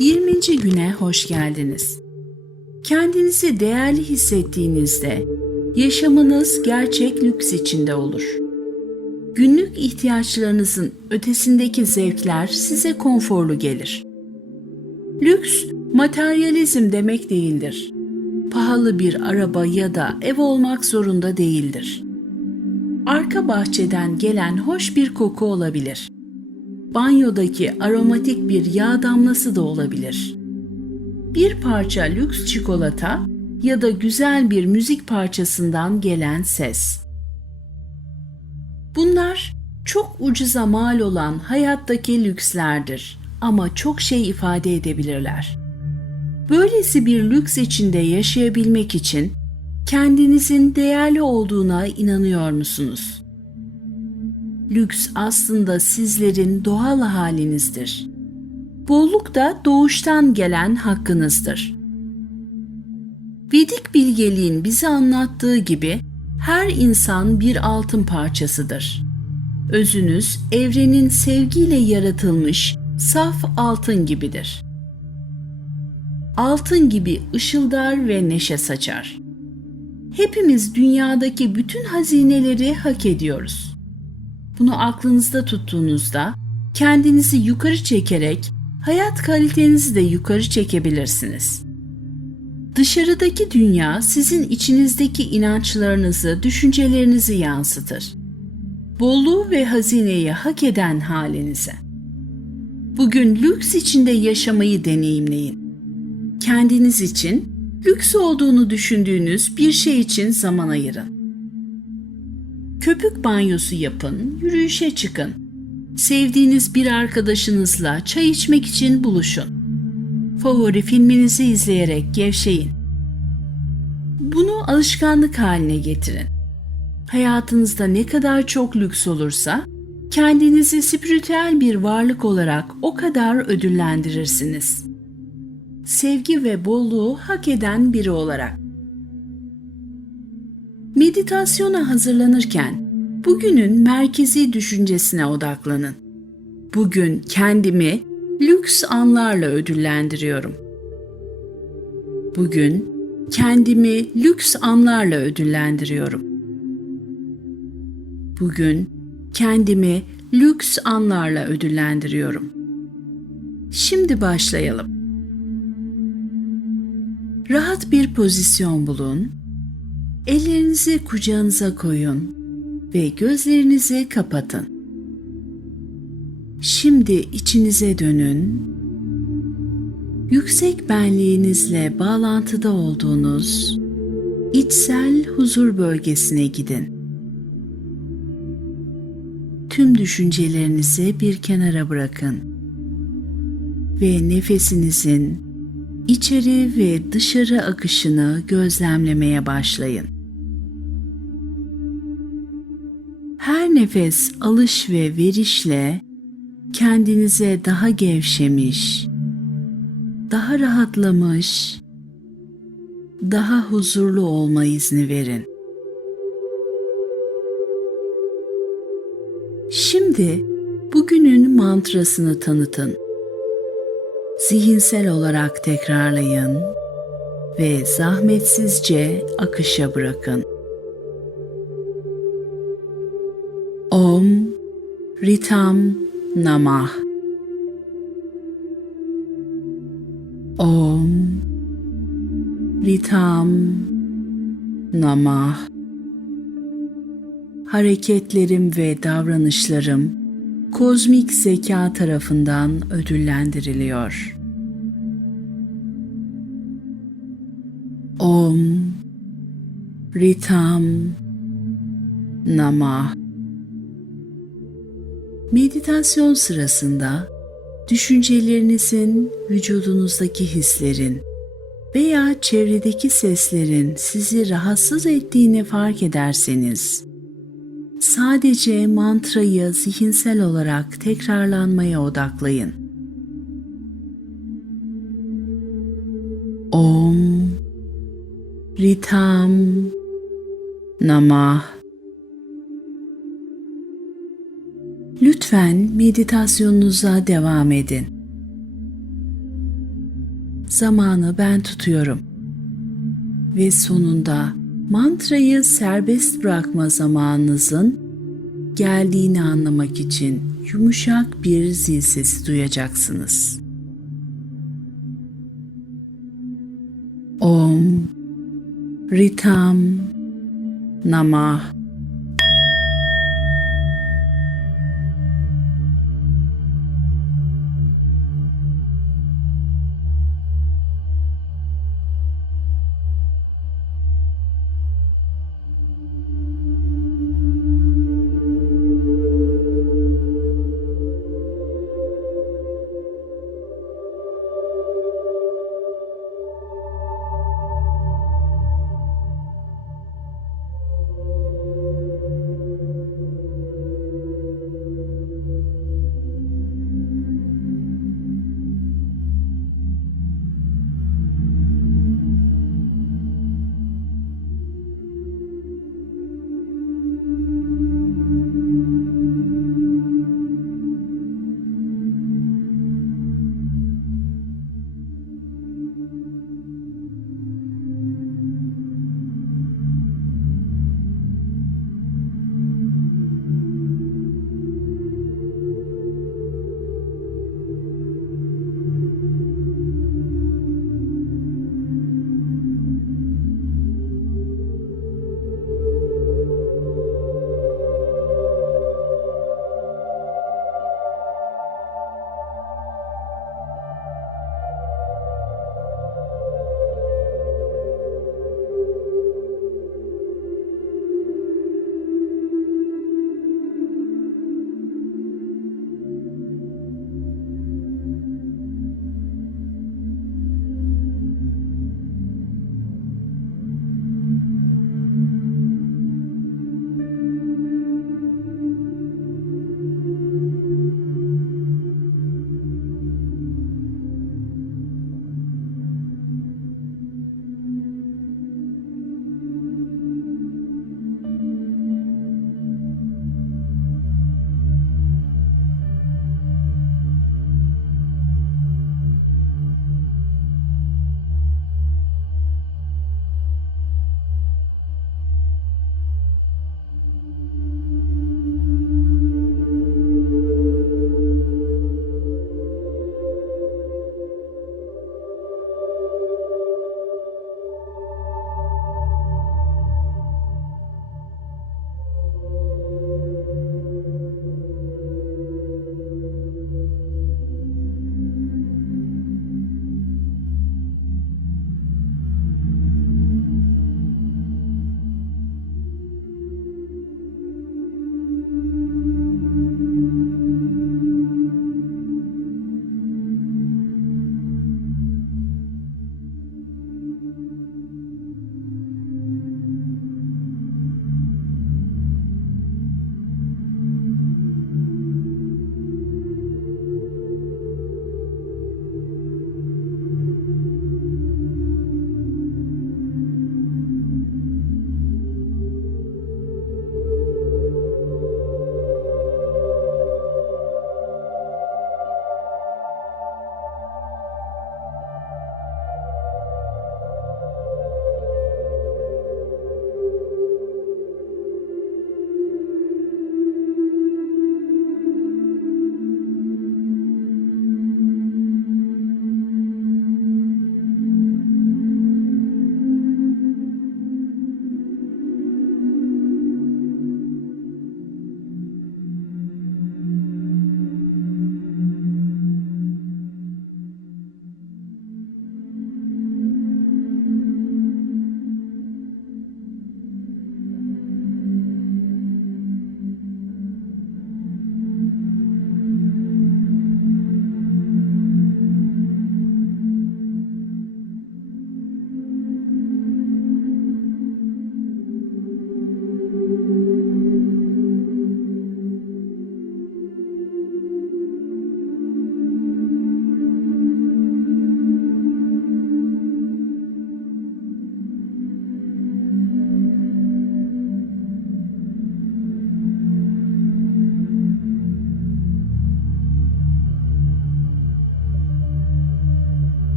20. güne hoş geldiniz. Kendinizi değerli hissettiğinizde yaşamınız gerçek lüks içinde olur. Günlük ihtiyaçlarınızın ötesindeki zevkler size konforlu gelir. Lüks, materyalizm demek değildir. Pahalı bir araba ya da ev olmak zorunda değildir. Arka bahçeden gelen hoş bir koku olabilir. Banyodaki aromatik bir yağ damlası da olabilir. Bir parça lüks çikolata ya da güzel bir müzik parçasından gelen ses. Bunlar çok ucuza mal olan hayattaki lükslerdir ama çok şey ifade edebilirler. Böylesi bir lüks içinde yaşayabilmek için kendinizin değerli olduğuna inanıyor musunuz? Lüks aslında sizlerin doğal halinizdir. Bolluk da doğuştan gelen hakkınızdır. Vedik bilgeliğin bize anlattığı gibi her insan bir altın parçasıdır. Özünüz evrenin sevgiyle yaratılmış saf altın gibidir. Altın gibi ışıldar ve neşe saçar. Hepimiz dünyadaki bütün hazineleri hak ediyoruz. Bunu aklınızda tuttuğunuzda kendinizi yukarı çekerek hayat kalitenizi de yukarı çekebilirsiniz. Dışarıdaki dünya sizin içinizdeki inançlarınızı, düşüncelerinizi yansıtır. Bolluğu ve hazineyi hak eden halinize. Bugün lüks içinde yaşamayı deneyimleyin. Kendiniz için lüks olduğunu düşündüğünüz bir şey için zaman ayırın. Köpük banyosu yapın, yürüyüşe çıkın. Sevdiğiniz bir arkadaşınızla çay içmek için buluşun. Favori filminizi izleyerek gevşeyin. Bunu alışkanlık haline getirin. Hayatınızda ne kadar çok lüks olursa kendinizi spiritüel bir varlık olarak o kadar ödüllendirirsiniz. Sevgi ve bolluğu hak eden biri olarak. Meditasyona hazırlanırken bugünün merkezi düşüncesine odaklanın. Bugün kendimi lüks anlarla ödüllendiriyorum. Bugün kendimi lüks anlarla ödüllendiriyorum. Bugün kendimi lüks anlarla ödüllendiriyorum. Şimdi başlayalım. Rahat bir pozisyon bulun. Ellerinizi kucağınıza koyun ve gözlerinizi kapatın. Şimdi içinize dönün. Yüksek benliğinizle bağlantıda olduğunuz içsel huzur bölgesine gidin. Tüm düşüncelerinizi bir kenara bırakın ve nefesinizin içeri ve dışarı akışını gözlemlemeye başlayın. Her nefes alış ve verişle kendinize daha gevşemiş, daha rahatlamış, daha huzurlu olma izni verin. Şimdi bugünün mantrasını tanıtın. Zihinsel olarak tekrarlayın ve zahmetsizce akışa bırakın. Om Ritam Namah Om Ritam Namah Hareketlerim ve davranışlarım kozmik zeka tarafından ödüllendiriliyor. Om Ritam Namah Meditasyon sırasında düşüncelerinizin, vücudunuzdaki hislerin veya çevredeki seslerin sizi rahatsız ettiğini fark ederseniz, sadece mantrayı zihinsel olarak tekrarlanmaya odaklayın. Ritam Namah Lütfen meditasyonunuza devam edin. zamanı ben tutuyorum. Ve sonunda mantrayı serbest bırakma zamanınızın geldiğini anlamak için yumuşak bir zil sesi duyacaksınız. Om Ritam Namah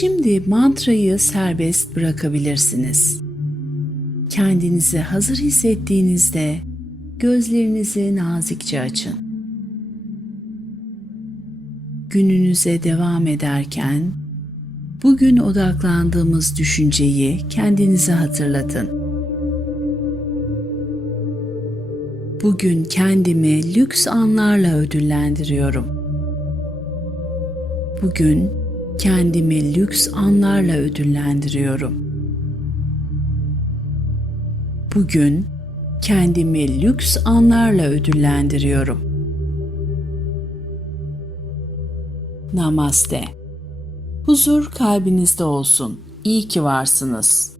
Şimdi mantrayı serbest bırakabilirsiniz. Kendinizi hazır hissettiğinizde gözlerinizi nazikçe açın. Gününüze devam ederken bugün odaklandığımız düşünceyi kendinize hatırlatın. Bugün kendimi lüks anlarla ödüllendiriyorum. Bugün kendimi lüks anlarla ödüllendiriyorum. Bugün kendimi lüks anlarla ödüllendiriyorum. Namaste. Huzur kalbinizde olsun. İyi ki varsınız.